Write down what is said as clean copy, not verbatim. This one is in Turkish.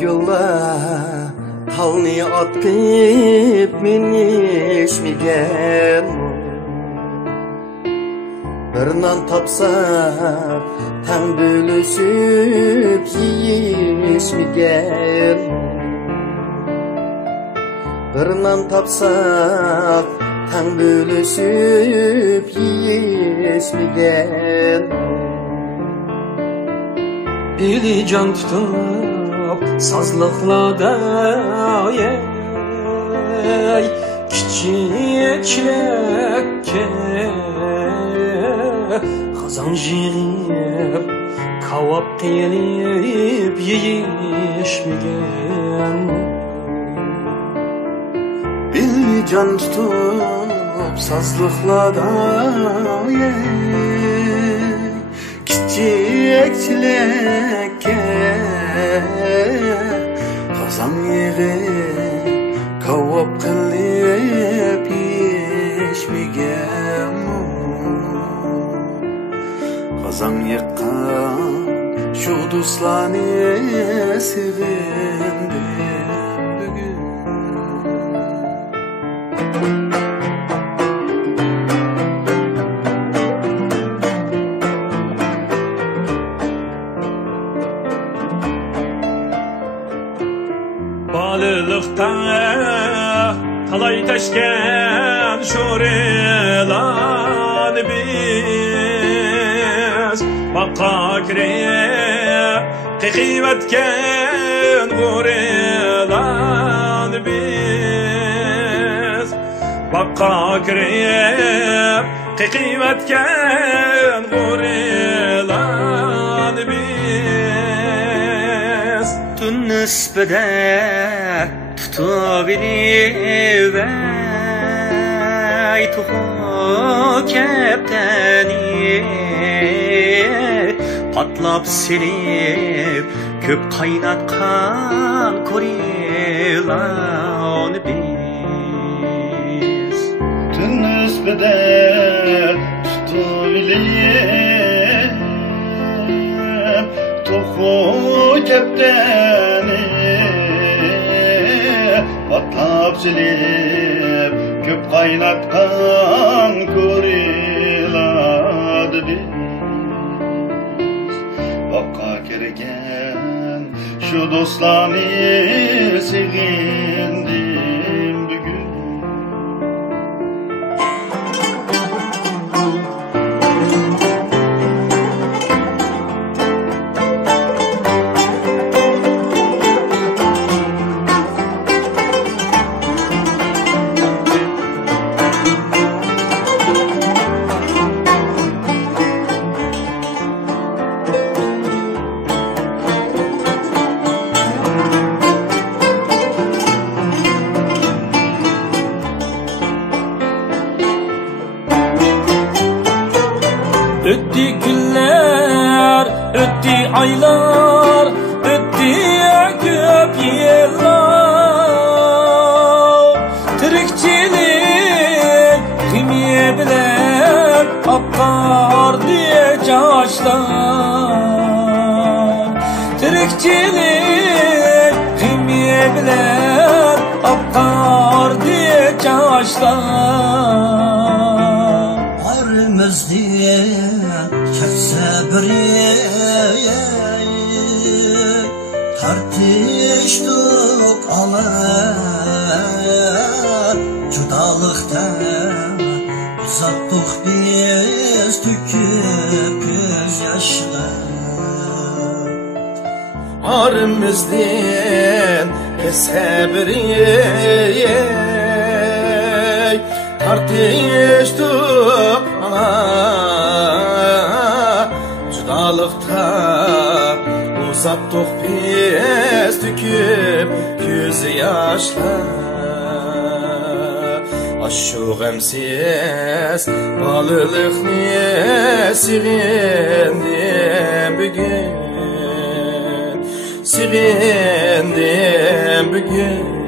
güllar talni atıp minişmigen bir nan tapsak tan bölüşüp yiyişmigen bir nan tapsak tan bölüşüp yiyişmigen Biri can tutup sazlıklarda kiçik çilekke kazan jiyip kavap qiyilip yeyişmigen Biri can tutup sazlıklarda kiçik çilekke kazan yiyip kavap qilib yeyishmigan qazan yiqqan shu do'stlarni sevindim bugun Balılıkta talay teşken şurilan biz Bakka kireyip qiqivetken vurilan biz Bakka kireyip qiqivetken vurilan biz Tün nisbede tutabilir ey tuğu kepteni patlap silip köp kaynatkan korilan biz Tün nisbede tutabilir tuğu kepteni patlap silip köp kaynatkan koriladı biz Bakka kergen şu dostlarni sevindim bugün Öttü günler, öttü aylar, öttü köp yıllar Tirikçilik kimiye bilen akkardı yaşlar Tirikçilik kimiye bilen akkardı yaşlar Aramızdan ketse biri tartıştık alar Judalıkta uzattık biz tüküp göz yaşlar Aramızdan ketse biri tartıştık Judalıkta uzattık biz tüküp göz yaşlar Aşşu gamsiz balılıkni sevindim bugün Sevindim bugün